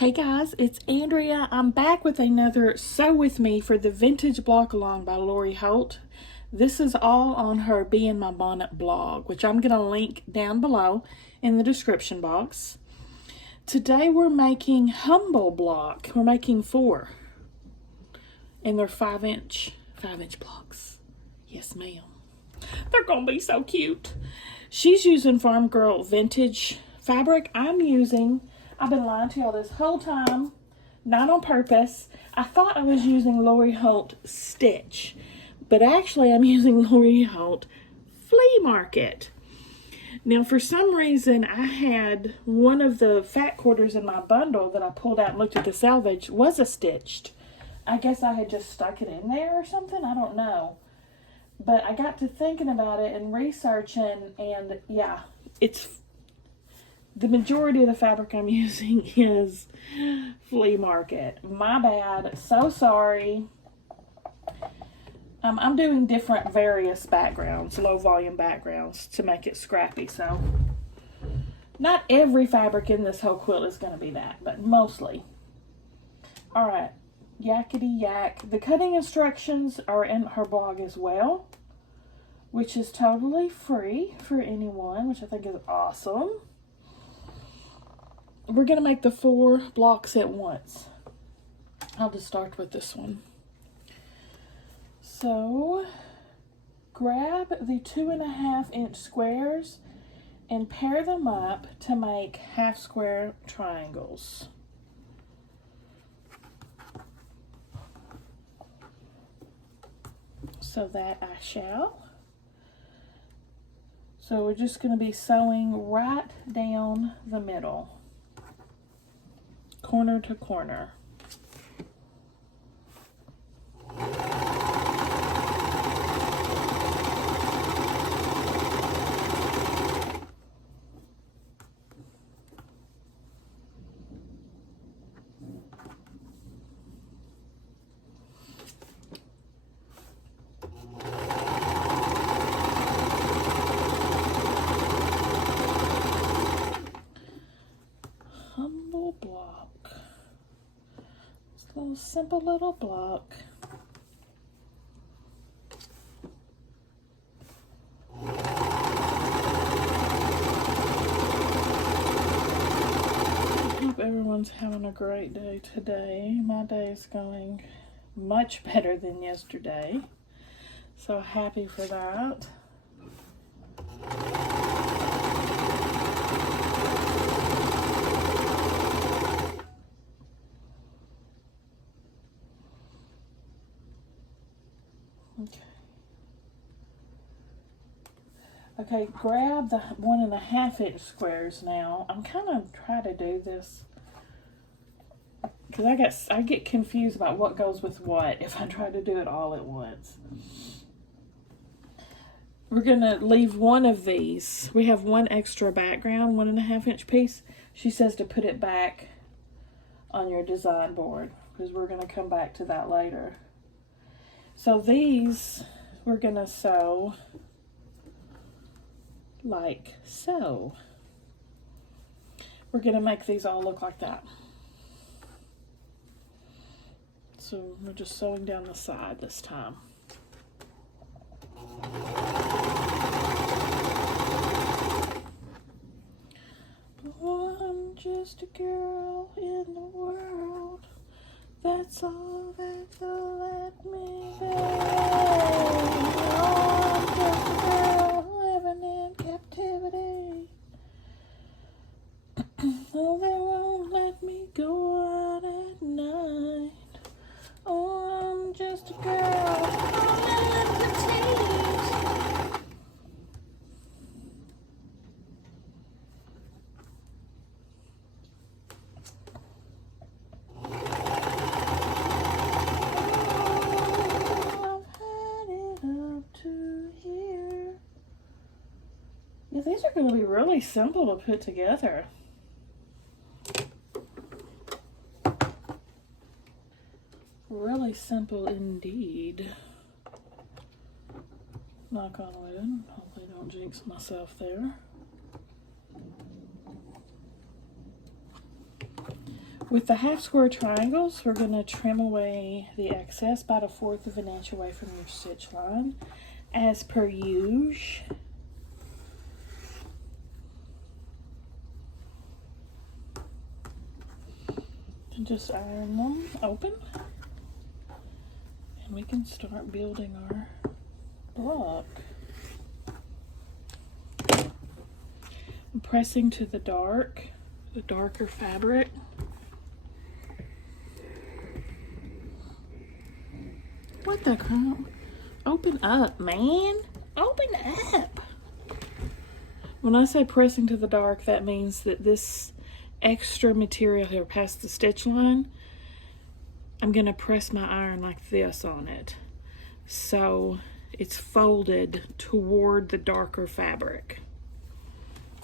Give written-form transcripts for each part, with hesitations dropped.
Hey guys, it's Andrea. I'm back with another Sew With Me for the Vintage Block Along by Lori Holt. This is all on her Be In My Bonnet blog, which I'm going to link down below in the description box. Today we're making Humble Block. We're making 4. And they're 5-inch blocks. Yes, ma'am. They're going to be so cute. She's using Farm Girl Vintage fabric. I've been lying to y'all this whole time, not on purpose. I thought I was using Lori Holt Stitch, but actually I'm using Lori Holt Flea Market. Now, for some reason, I had one of the fat quarters in my bundle that I pulled out and looked at the salvage was a stitched. I guess I had just stuck it in there or something. I don't know. But I got to thinking about it and researching, and yeah, the majority of the fabric I'm using is Flea Market. My bad. So sorry. I'm doing different various backgrounds, low volume backgrounds, to make it scrappy. So not every fabric in this whole quilt is going to be that, but mostly. All right. Yakety yak. The cutting instructions are in her blog as well, which is totally free for anyone, which I think is awesome. We're going to make the 4 blocks at once. I'll just start with this one. So, grab the 2.5-inch squares and pair them up to make half square triangles. So that I shall. So we're just going to be sewing right down the middle, corner to corner. Humble block. Just a little simple little block. I hope everyone's having a great day today. My day is going much better than yesterday. So happy for that. Okay, grab the 1.5-inch squares now. I'm kind of trying to do this because I get confused about what goes with what if I try to do it all at once. We're going to leave one of these. We have one extra background, 1.5-inch piece. She says to put it back on your design board because we're going to come back to that later. So these we're going to sew like so. We're going to make these all look like that. So we're just sewing down the side this time. Oh, I'm just a girl in the world. That's all that they'll let me be. Oh, I'm just a girl living in captivity. Oh, they won't let me go out at night. Oh, I'm just a girl. I'm petite. Yeah, these are going to be really simple to put together. Really simple indeed. Knock on wood. Hopefully I don't jinx myself there. With the half square triangles, we're going to trim away the excess about 1/4 of an inch away from your stitch line, as per usual. And just iron them open, and we can start building our block. I'm pressing to the darker fabric. What the crap? Open up, man. Open up. When I say pressing to the dark, that means that this extra material here past the stitch line, I'm going to press my iron like this on it. So it's folded toward the darker fabric.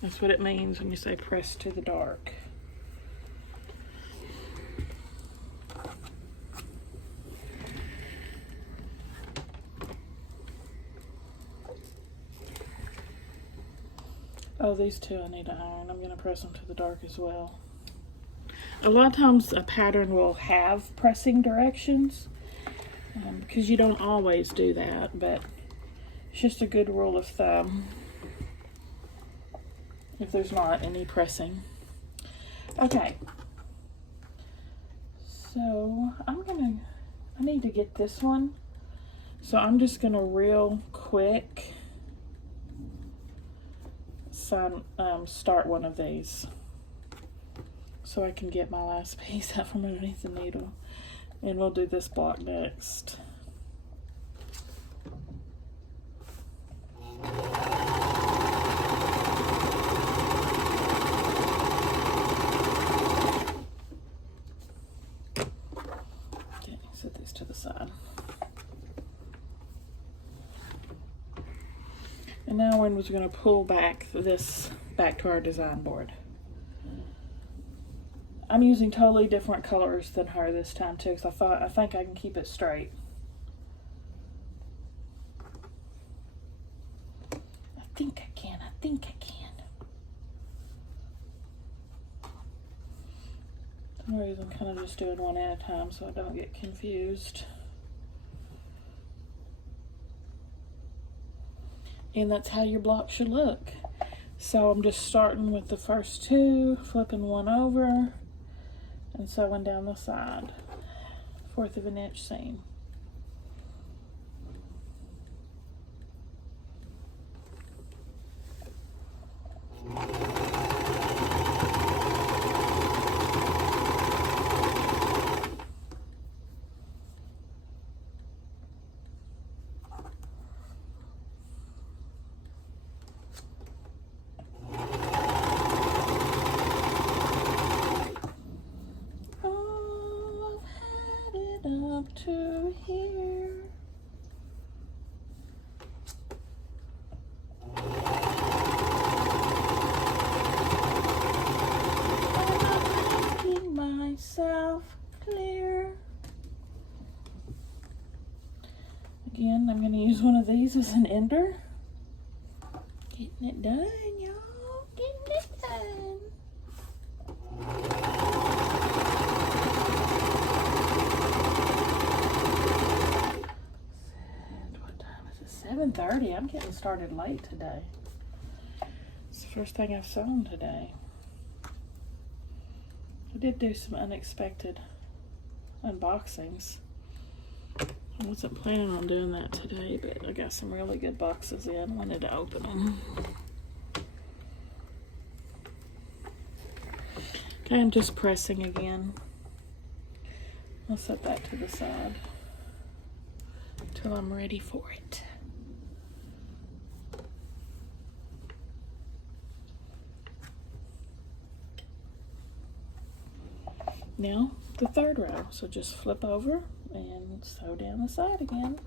That's what it means when you say press to the dark. Oh, these two I need to iron. I'm going to press them to the dark as well. A lot of times a pattern will have pressing directions, because you don't always do that, but it's just a good rule of thumb if there's not any pressing. Okay, so I need to get this one, so I'm just going to real quick start one of these so I can get my last piece out from underneath the needle, and we'll do this block next. Okay, set these to the side. And now we're just going to pull back this back to our design board. I'm using totally different colors than her this time too, because I think I can keep it straight. I think I can. For some reason, I'm kind of just doing one at a time so I don't get confused. And that's how your block should look. So I'm just starting with the first two, flipping one over, and sewing down the side, 1/4 of an inch seam. Up to here. I'm making myself clear. Again, I'm going to use one of these as an ender. Getting it done, y'all. Getting it done. What time is it? 7:30. I'm getting started late today. It's the first thing I've sewn today. I did do some unexpected unboxings. I wasn't planning on doing that today, but I got some really good boxes in. Wanted to open them. Okay, I'm just pressing again. I'll set that to the side till I'm ready for it. Now the third row, so just flip over and sew down the side again.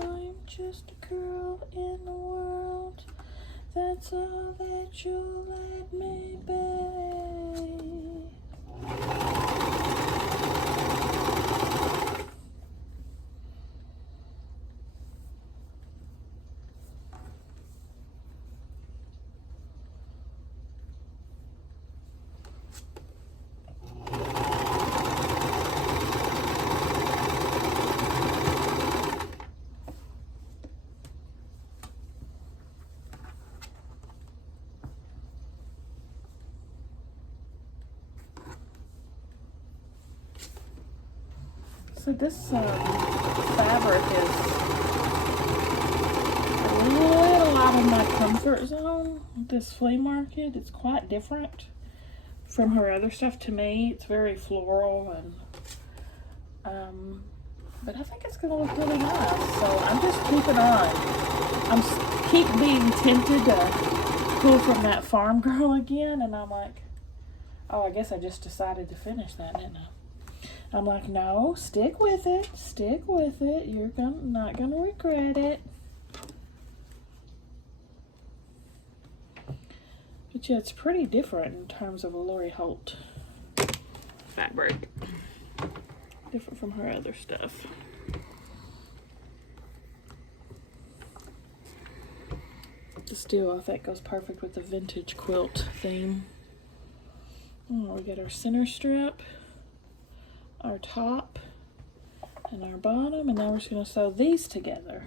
I'm just a girl in the world, that's all that you'll let me be. So this fabric is a little out of my comfort zone. This flea market, it's quite different from her other stuff to me. It's very floral and but I think it's gonna look really nice. So I'm just keeping on. Keep being tempted to pull from that farm girl again, and I'm like, oh, I guess I just decided to finish that, didn't I? I'm like, no, stick with it. Stick with it. You're not gonna regret it. But yeah, it's pretty different in terms of a Lori Holt fabric. Different from her other stuff. Still, I think goes perfect with the vintage quilt theme. Oh, we got our center strip, our top, and our bottom, and now we're just going to sew these together.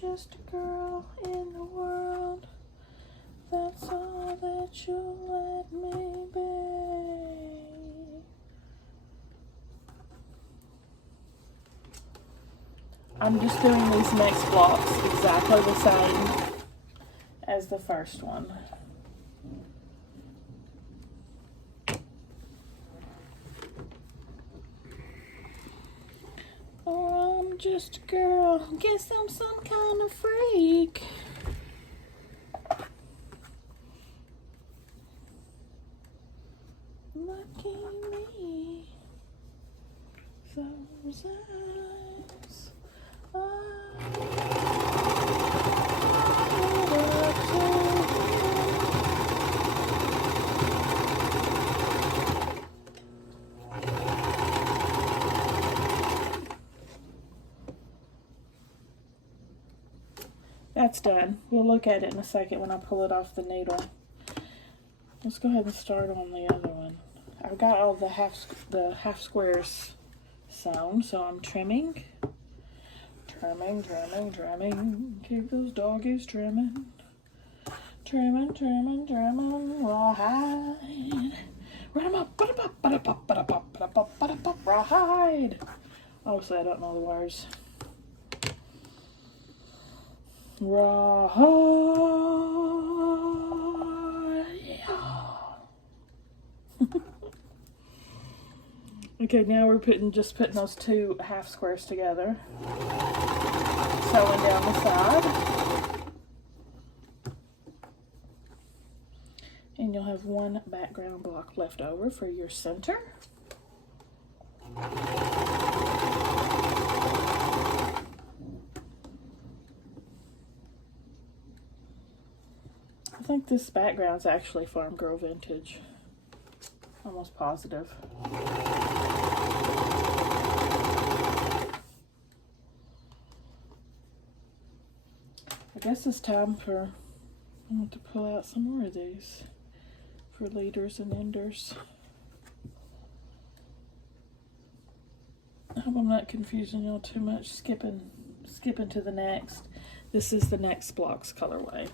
Just a girl in the world, that's all that you'll let me be. I'm just doing these next blocks exactly the same as the first one. Oh, I'm just a girl. Guess I'm some kind of freak. Lucky me. Those eyes. That's done. We'll look at it in a second when I pull it off the needle. Let's go ahead and start on the other one. I've got all the half squares sewn, so I'm trimming. Trimming. Keep those doggies trimming. Trimming. Rawhide. Rawhide. Obviously, I don't know the words. Rawhide. Okay, now we're just putting those two half squares together. Sewing down the side. And you'll have one background block left over for your center. I think this background's actually Farm Girl Vintage. Almost positive. I guess it's time for, I want to pull out some more of these for leaders and enders. I hope I'm not confusing y'all too much, skipping to the next. This is the next block's colorway.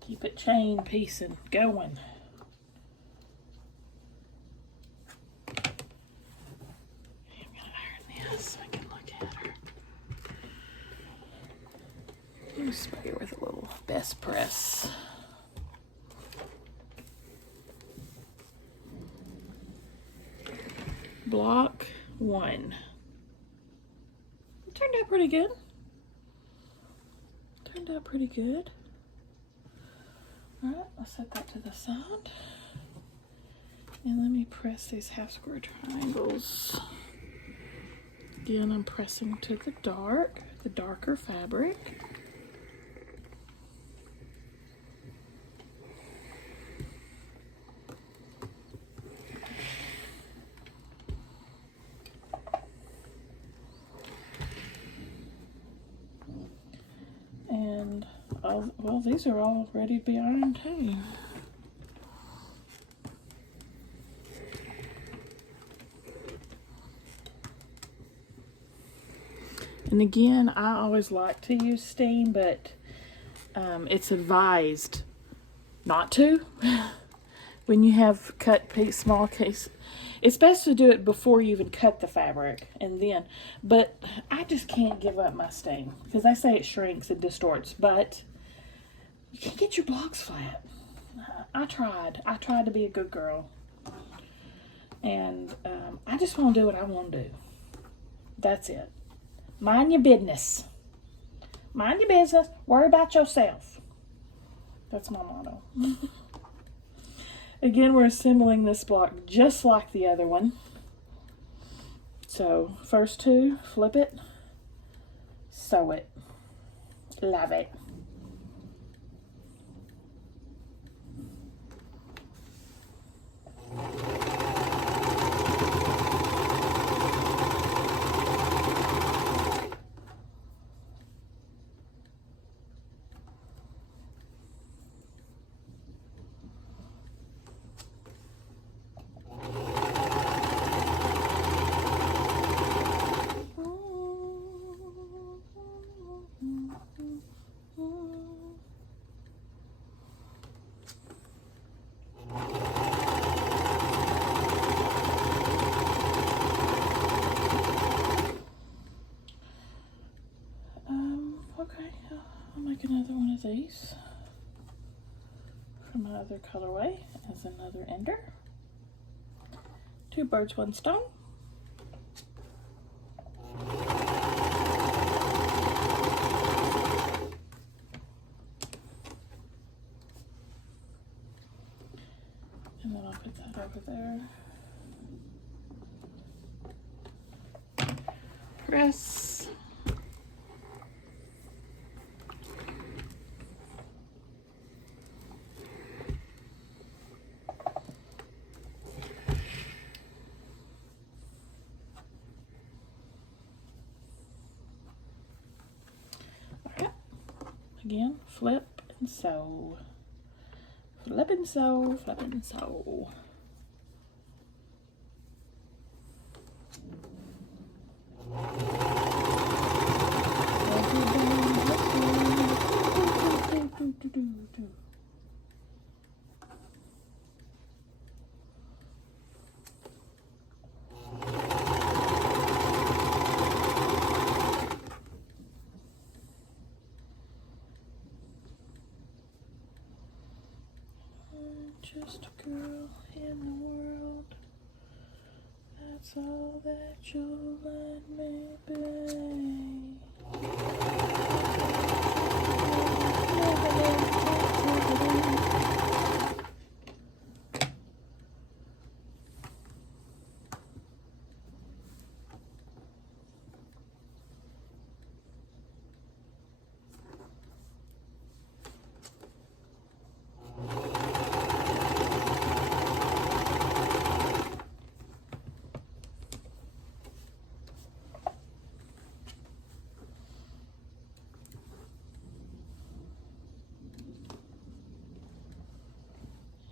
Keep it chain piecing going. I'm gonna iron this so I can look at her. Let me spray her with a little best press. Block 1. It turned out pretty good. Alright, I'll set that to the side. And let me press these half square triangles. Again, I'm pressing to the darker fabric. And Oh, well, these are all ready to be ironed too. And again, I always like to use steam, but it's advised not to. When you have cut small case, it's best to do it before you even cut the fabric, and then. But I just can't give up my steam because they say it shrinks and distorts, but you can't get your blocks flat. I tried to be a good girl, and I just want to do what I want to do. That's it. Mind your business. Mind your business. Worry about yourself. That's my motto. Again, we're assembling this block just like the other one. So, first two, flip it, sew it, love it. Okay, I'll make another one of these from my other colorway as another ender. Two birds, one stone. And then I'll put that over there. Press. Again, flip and sew. Flip and sew, flip and sew. Just a girl in the world. That's all that you'll let me be.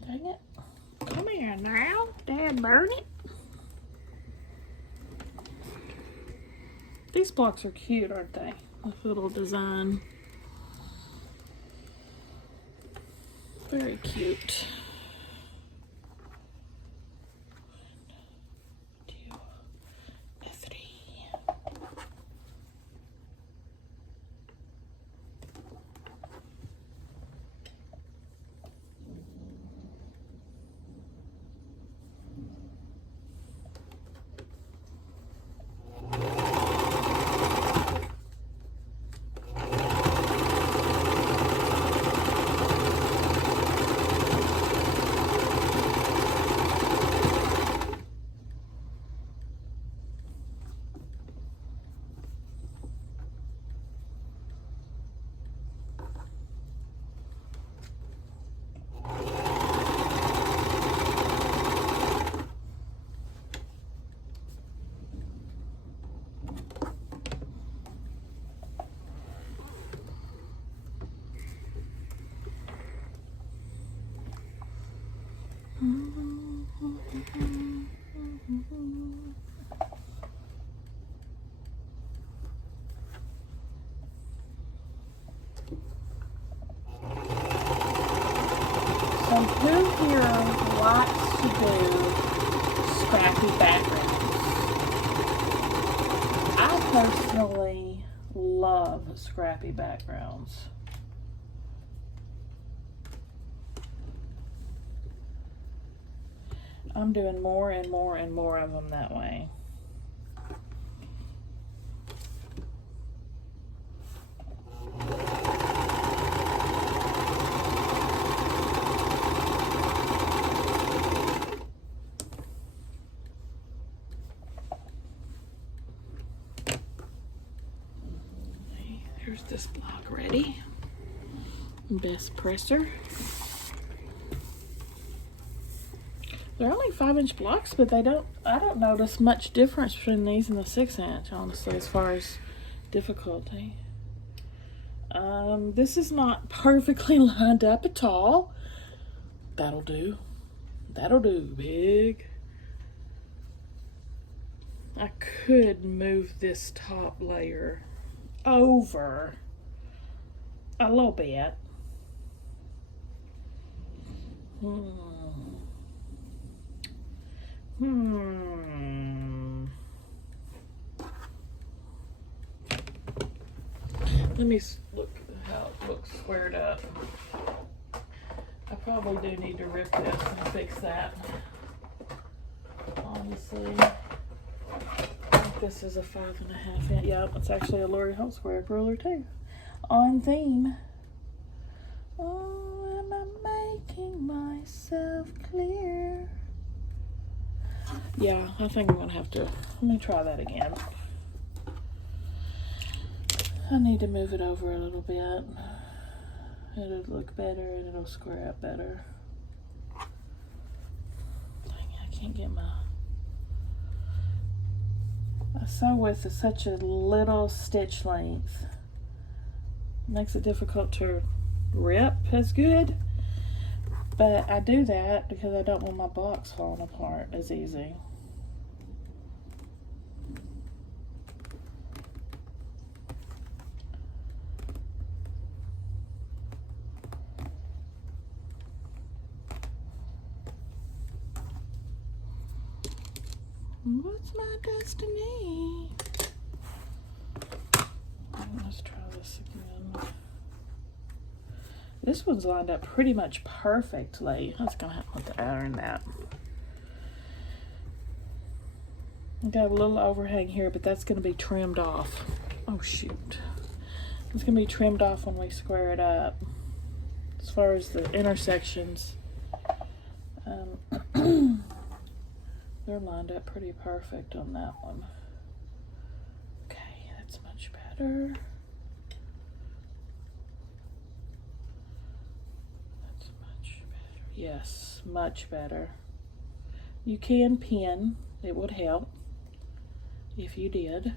Dang it. Come here now, Dad, burn it. These blocks are cute, aren't they? With little design. Very cute. Who here likes to do scrappy backgrounds? I personally love scrappy backgrounds. I'm doing more and more and more of them that way. Here's this block ready. Best presser. They're only 5-inch blocks, but I don't notice much difference between these and the 6-inch, honestly, as far as difficulty. This is not perfectly lined up at all. That'll do. That'll do, big. I could move this top layer over a little bit. Let me look how it looks squared up. I probably do need to rip this and fix that. Honestly, I think this is a 5.5 inch. Yeah, it's actually a Lori Holt square ruler too. On theme. Oh, am I making myself clear? Yeah, I think I'm gonna have to. Let me try that again. I need to move it over a little bit. It'll look better and it'll square up better. Dang, I can't get my. I sew with such a little stitch length. Makes it difficult to rip as good. But I do that because I don't want my blocks falling apart as easy. What's my destiny? Let's try this again. This one's lined up pretty much perfectly. I was gonna have to iron that. I got a little overhang here, but that's gonna be trimmed off. Oh shoot. It's gonna be trimmed off when we square it up. As far as the intersections, they're lined up pretty perfect on that one. Okay, that's much better. That's much better. Yes, much better. You can pin. It would help if you did.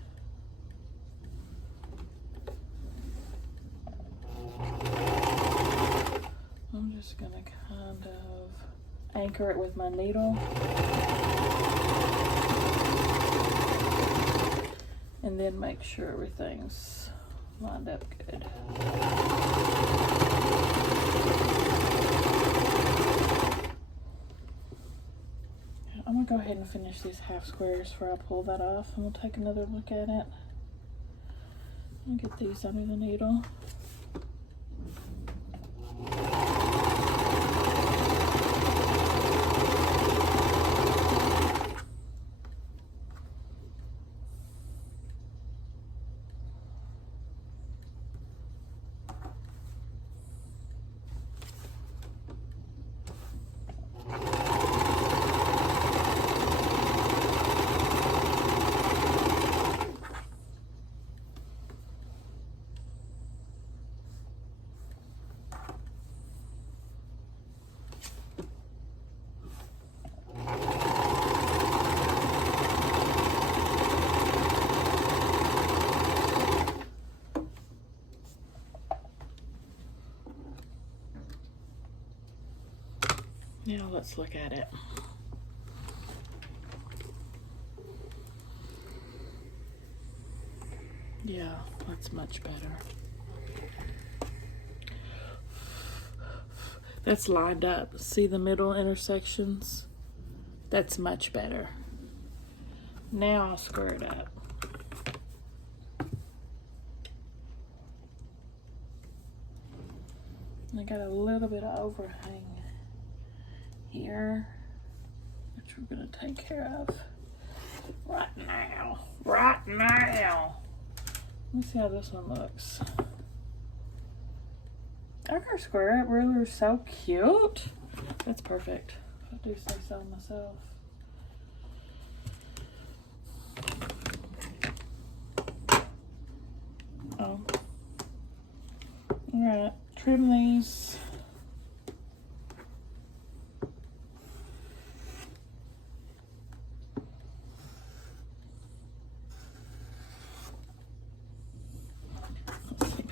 I'm just gonna kind of anchor it with my needle. And then make sure everything's lined up good. I'm gonna go ahead and finish these half squares before I pull that off, and we'll take another look at it. I'll get these under the needle. Now let's look at it. Yeah, that's much better. That's lined up. See the middle intersections? That's much better. Now I'll square it up. I got a little bit of overhang here, which we're gonna take care of right now. Right now. Let me see how this one looks. Our square ruler is so cute. That's perfect. I do say so myself. Oh. Alright, trim these.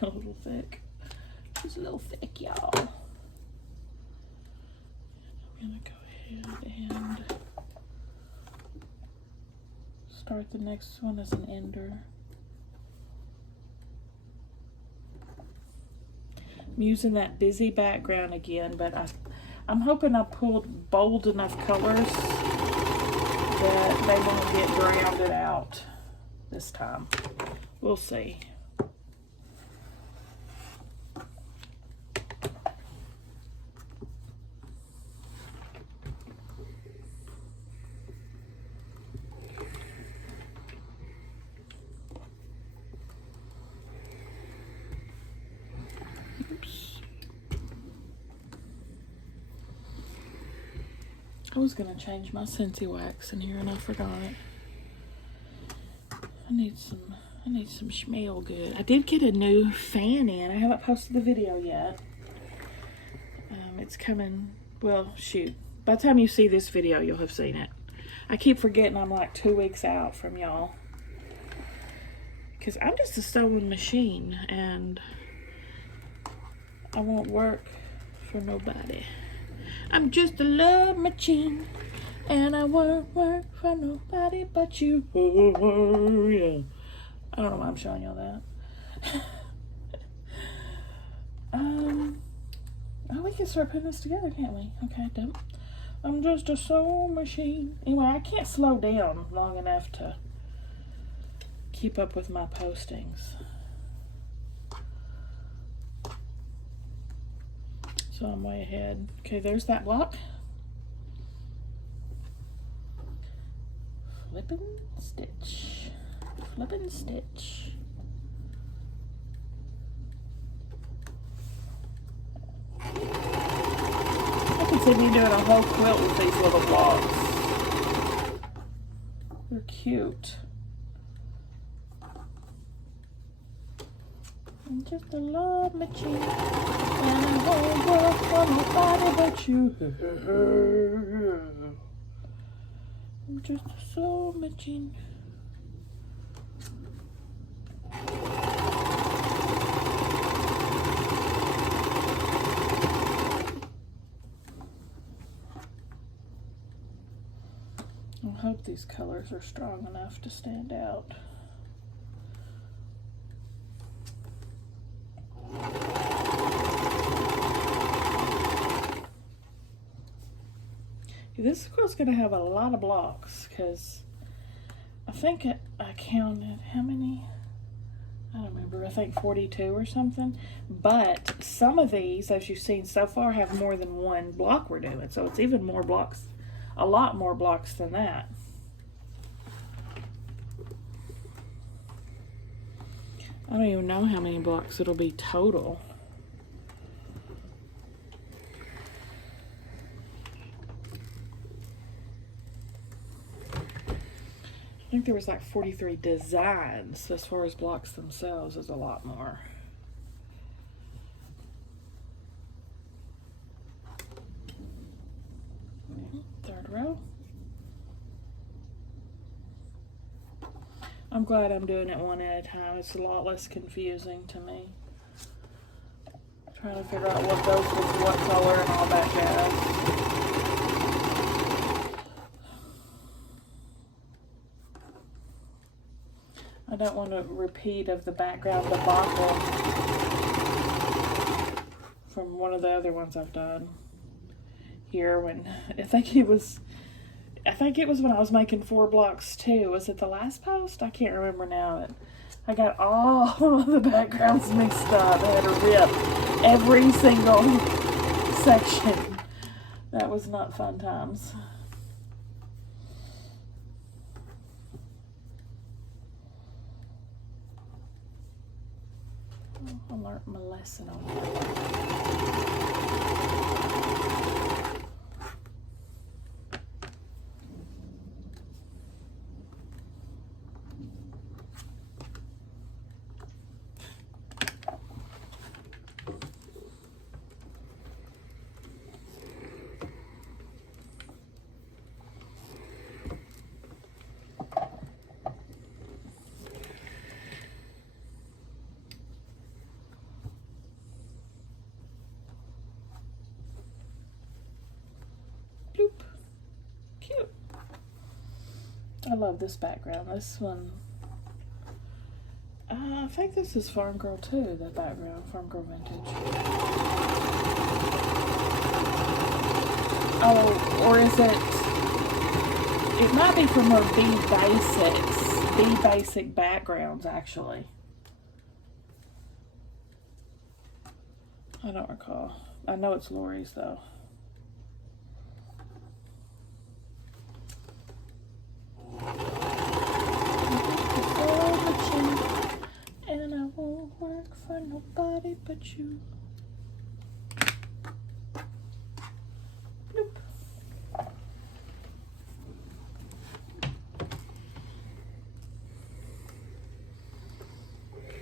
A little thick. It's a little thick, y'all. I'm gonna go ahead and start the next one as an ender. I'm using that busy background again, but I'm hoping I pulled bold enough colors that they won't get drowned out this time. We'll see. I was gonna change my Scentsy wax in here and I forgot. I need some smell good. I did get a new fan in. I haven't posted the video yet. It's coming. Well, shoot. By the time you see this video, you'll have seen it. I keep forgetting I'm like 2 weeks out from y'all. Because I'm just a sewing machine and I won't work for nobody. I'm just a love machine, and I won't work for nobody but you. Oh, yeah. I don't know why I'm showing y'all that. Oh, we can start putting this together, can't we? Okay, done. I'm just a sewing machine. Anyway, I can't slow down long enough to keep up with my postings. So I'm way ahead. Okay, there's that block. Flippin' stitch. Flippin' stitch. I can see me doing a whole quilt with these little blocks. They're cute. I'm just a love machine, and I won't work for nobody but you. I'm just a soul machine. I hope these colors are strong enough to stand out. This quilt's going to have a lot of blocks because I think I counted how many? I don't remember. I think 42 or something. But some of these, as you've seen so far, have more than one block we're doing. So it's even more blocks, a lot more blocks than that. I don't even know how many blocks it'll be total. I think there was like 43 designs. As far as blocks themselves is a lot more. Third row. I'm glad I'm doing it one at a time. It's a lot less confusing to me. Trying to figure out what goes with what color and all that jazz. I don't want a repeat of the background debacle from one of the other ones I've done here. When I think it was when I was making 4 blocks too. Was it the last post? I can't remember now. I got all the backgrounds mixed up. I had to rip every single section. That was not fun times. I learned my lesson on that. Bloop. Cute. I love this background. This one, I think this is Farm Girl too, the background, Farm Girl Vintage. Oh, or is it might be from her B Basic backgrounds, actually. I don't recall. I know it's Lori's though. And I won't work for nobody but you. Bloop.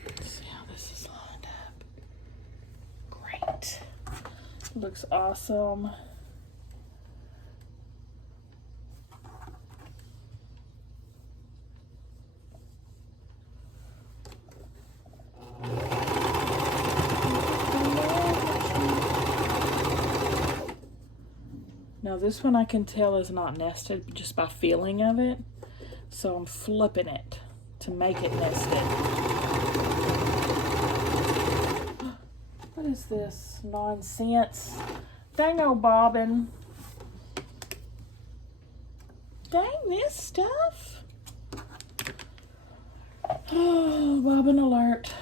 Let's see how this is lined up. Great. Looks awesome. Now this one I can tell is not nested just by feeling of it, so I'm flipping it to make it nested. What is this nonsense? Dang old bobbin. Dang this stuff. Oh, bobbin alert.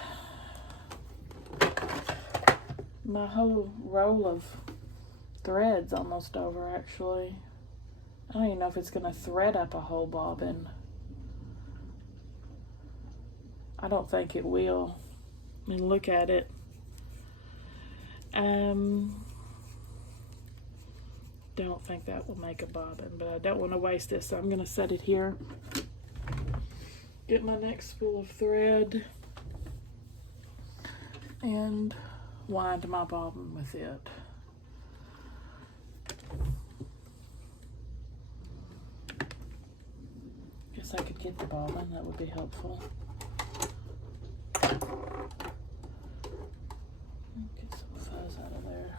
My whole roll of thread's almost over, actually. I don't even know if it's gonna thread up a whole bobbin. I don't think it will. I mean, look at it. Don't think that will make a bobbin, but I don't want to waste this, so I'm gonna set it here. Get my next spool of thread and wind my bobbin with it. Guess I could get the bobbin, that would be helpful. Get some fuzz out of there.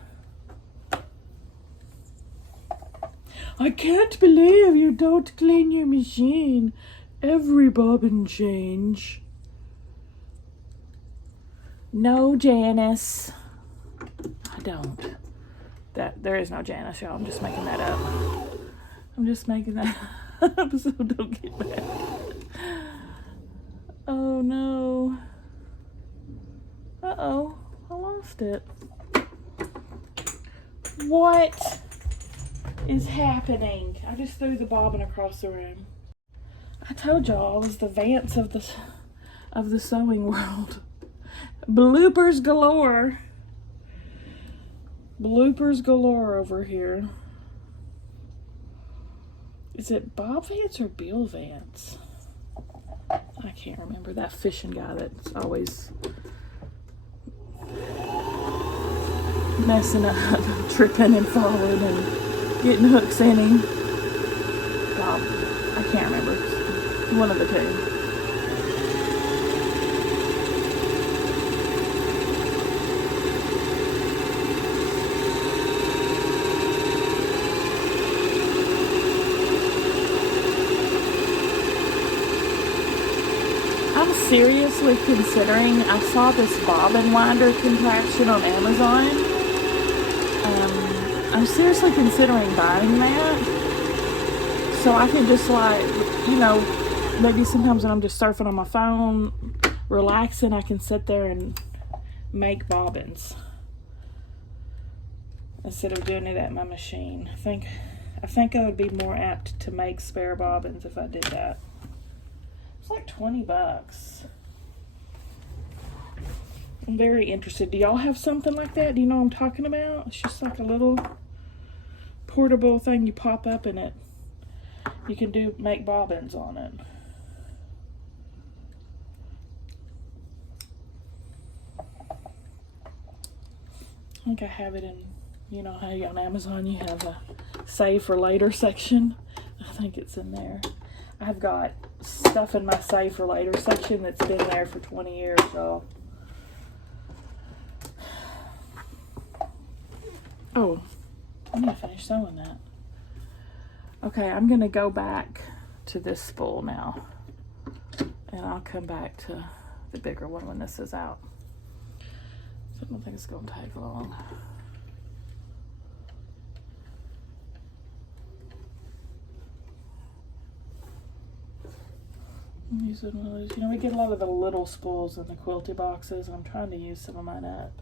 I can't believe you don't clean your machine. Every bobbin change. No, Janice. I don't. There is no Janice, y'all. I'm just making that up. I'm just making that up, so don't get mad. Oh no. Uh-oh. I lost it. What is happening? I just threw the bobbin across the room. I told y'all I was the Vance of the sewing world. Bloopers galore. Bloopers galore over here. Is it Bob Vance or Bill Vance? I can't remember. That fishing guy that's always messing up, tripping and falling and getting hooks in him. Bob, I can't remember. One of the two. I'm seriously considering, I saw this bobbin winder contraption on Amazon, I'm seriously considering buying that. So I can just like, you know, maybe sometimes when I'm just surfing on my phone, relaxing, I can sit there and make bobbins instead of doing it at my machine. I think I would be more apt to make spare bobbins if I did that. It's like 20 bucks. I'm very interested. Do y'all have something like that? Do you know what I'm talking about? It's just like a little portable thing you pop up in it. You can make bobbins on it. I think I have it in, you know how on Amazon you have a save for later section? I think it's in there. I've got stuff in my save for later section that's been there for 20 years, so. Oh, I need to finish sewing that. Okay, I'm gonna go back to this spool now, and I'll come back to the bigger one when this is out. So I don't think it's gonna take long. I'm using one of those. You know, we get a lot of the little spools in the quilty boxes. I'm trying to use some of mine up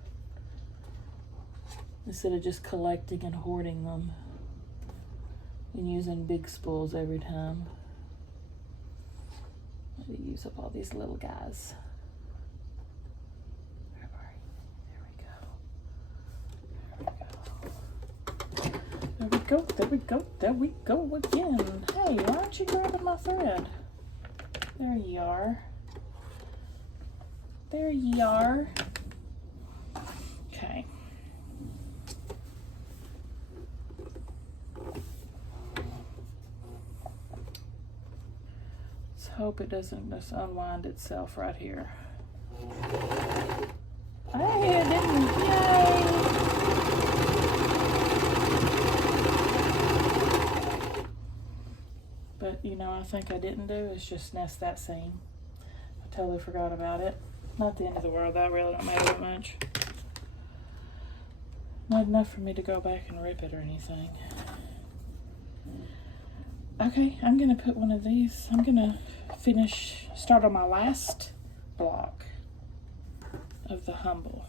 instead of just collecting and hoarding them and using big spools every time. Let me use up all these little guys. Where are you? There we go. There we go. There we go again. Hey, why aren't you grabbing my thread? There you are. There you are. Okay. Let's hope it doesn't just unwind itself right here. Hey, it didn't. Yay! But you know, I think I didn't do is just nest that seam. I totally forgot about it. Not the end of the world. That really don't matter that much. Not enough for me to go back and rip it or anything. Okay, I'm gonna put one of these. I'm gonna start on my last block of the humble.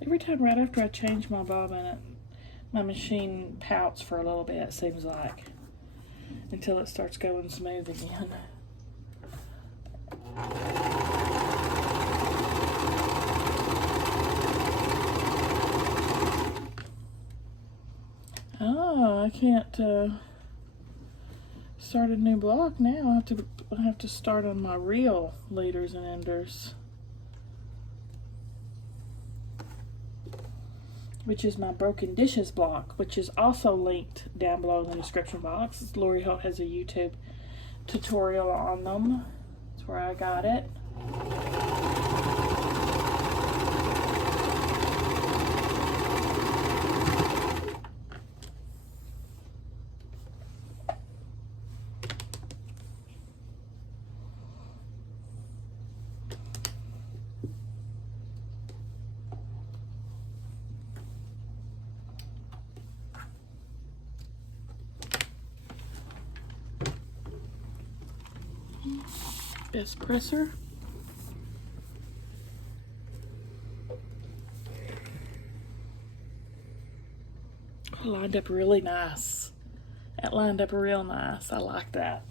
Every time right after I change my bobbin, my machine pouts for a little bit, it seems like, until it starts going smooth again. Oh, I can't start a new block now. I have to start on my real leaders and enders, which is my broken dishes block, which is also linked down below in the description box. Lori Holt has a YouTube tutorial on them. That's where I got it. Best presser. Lined up really nice. That lined up real nice. I like that.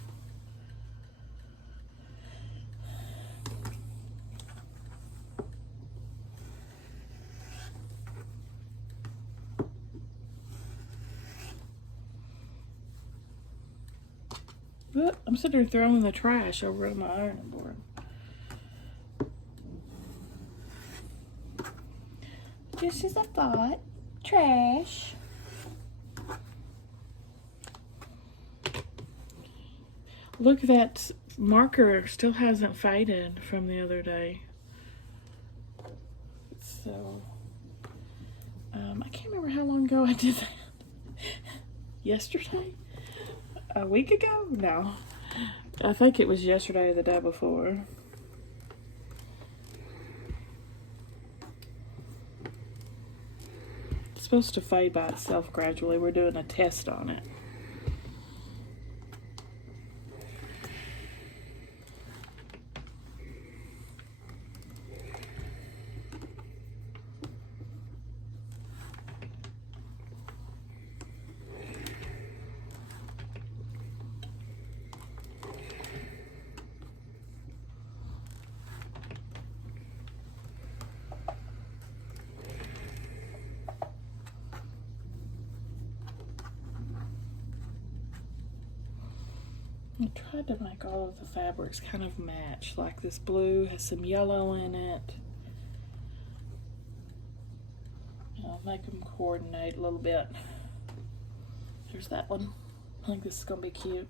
But I'm sitting here throwing the trash over on my ironing board. Just as I thought. Trash. Look, that marker still hasn't faded from the other day. So, I can't remember how long ago I did that. Yesterday? A week ago? No. I think it was yesterday or the day before. It's supposed to fade by itself gradually. We're doing a test on it. I tried to make all of the fabrics kind of match, like this blue has some yellow in it. I'll make them coordinate a little bit. There's that one. I think this is going to be cute.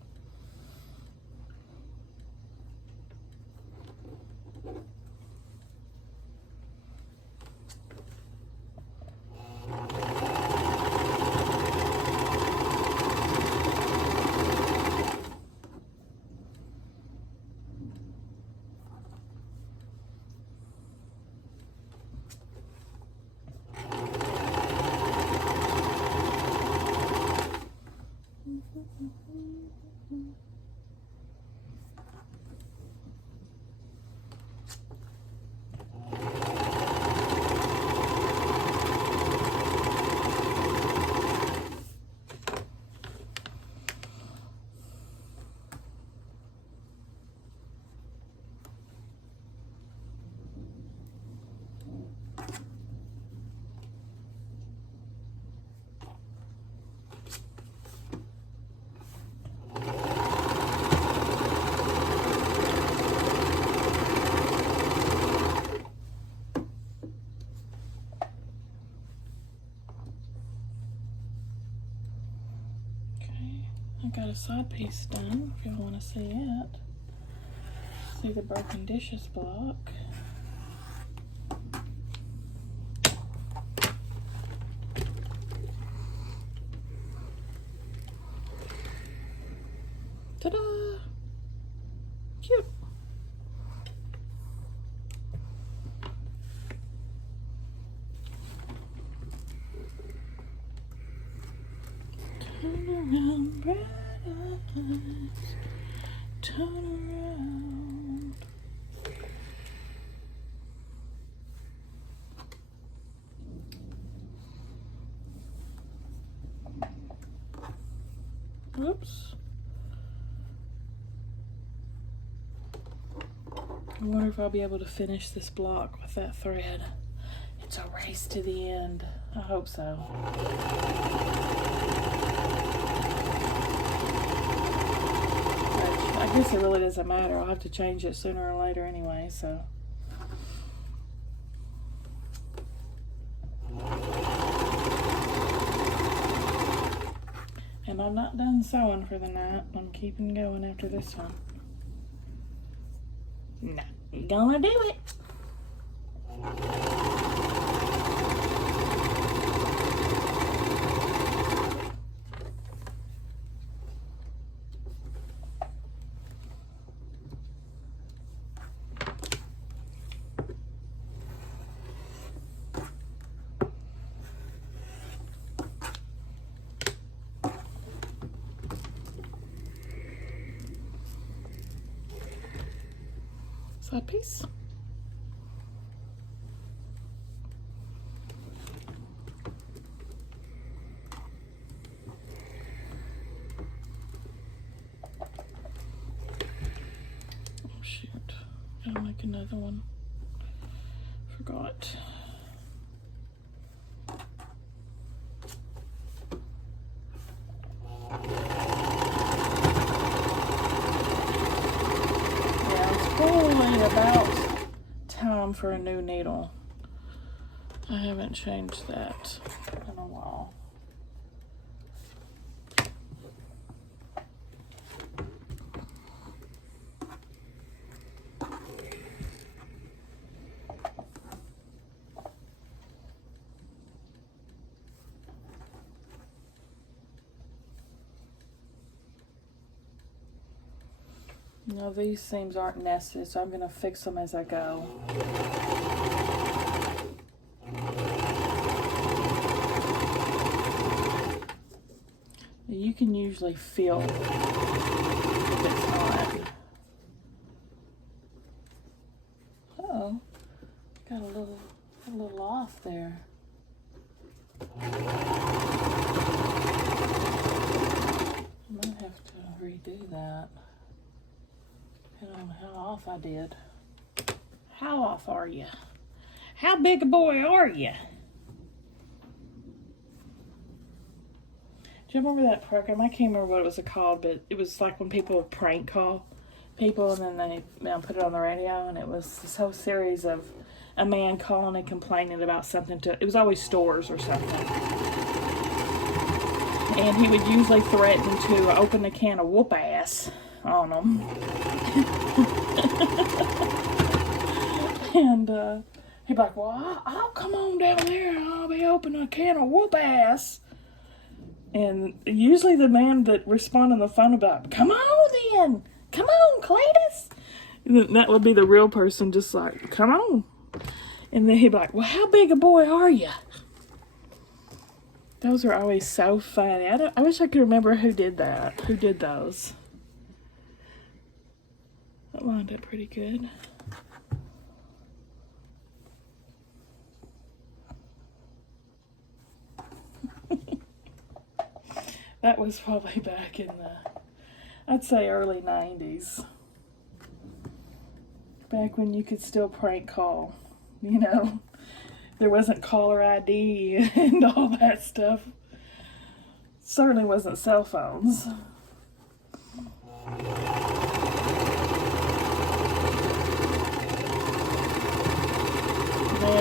I got a side piece done, if you want to see it. See the broken dishes block. Ta-da! Cute! Turn around, bright eyes. Turn around. Oops. I wonder if I'll be able to finish this block with that thread. It's a race to the end. I hope so. I guess it really doesn't matter. I'll have to change it sooner or later anyway, so. And I'm not done sewing for the night. I'm keeping going after this one. Not gonna do it. Side piece. Oh shoot, gotta make another one. Forgot. probably about time for a new needle. I haven't changed that in a while. No, these seams aren't nested, so I'm going to fix them as I go. You can usually feel if it's not. Uh-oh, got a little off there. I might have to redo that. Depending on how off I did. How off are you? How big a boy are you? Do you remember that program? I can't remember what it was called, but it was like when people would prank call people and then they put it on the radio, and it was this whole series of a man calling and complaining about something it was always stores or something. And he would usually threaten to open a can of whoop ass on them. And he'd be like, well, I'll come on down there and I'll be opening a can of whoop ass. And usually the man that responded on the phone about, come on then, come on, Cletus. And that would be the real person, just like, come on. And then he'd be like, well, how big a boy are you? Those are always so funny. I wish I could remember who did that, who did those. That lined up pretty good. That was probably back in the, I'd say early 90s. Back when you could still prank call, you know. There wasn't caller ID and all that stuff. Certainly wasn't cell phones. Man,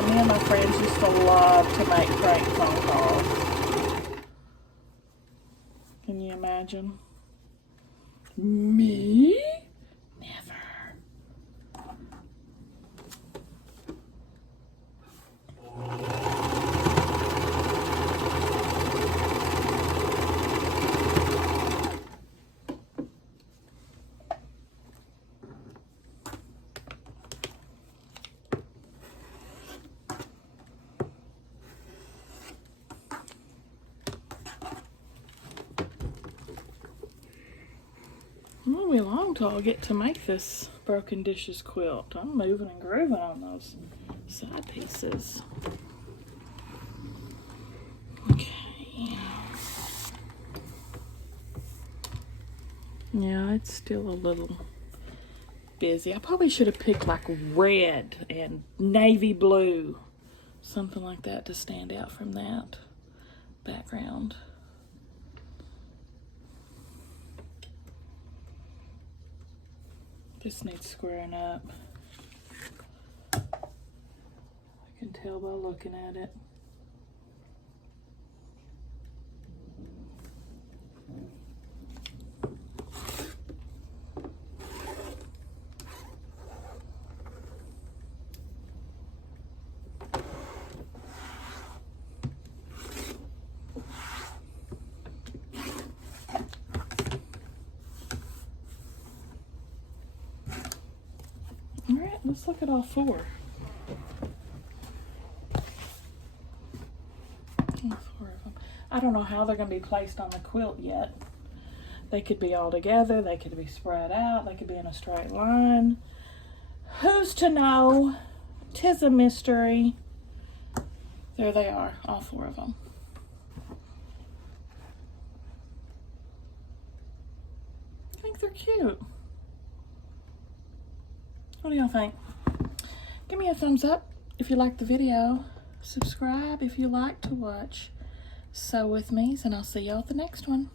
me and my friends used to love to make prank phone calls. Can you imagine? Me? Never. It won't be long till I'll get to make this broken dishes quilt. I'm moving and grooving on those side pieces. Okay. Yeah, it's still a little busy. I probably should have picked like red and navy blue. Something like that to stand out from that background. This needs squaring up. I can tell by looking at it. Alright, let's look at all four. All four of them. I don't know how they're going to be placed on the quilt yet. They could be all together, they could be spread out, they could be in a straight line. Who's to know? 'Tis a mystery. There they are, all four of them. I think they're cute. What do y'all think? Give me a thumbs up if you liked the video. Subscribe if you like to watch Sew With Me, and I'll see y'all at the next one.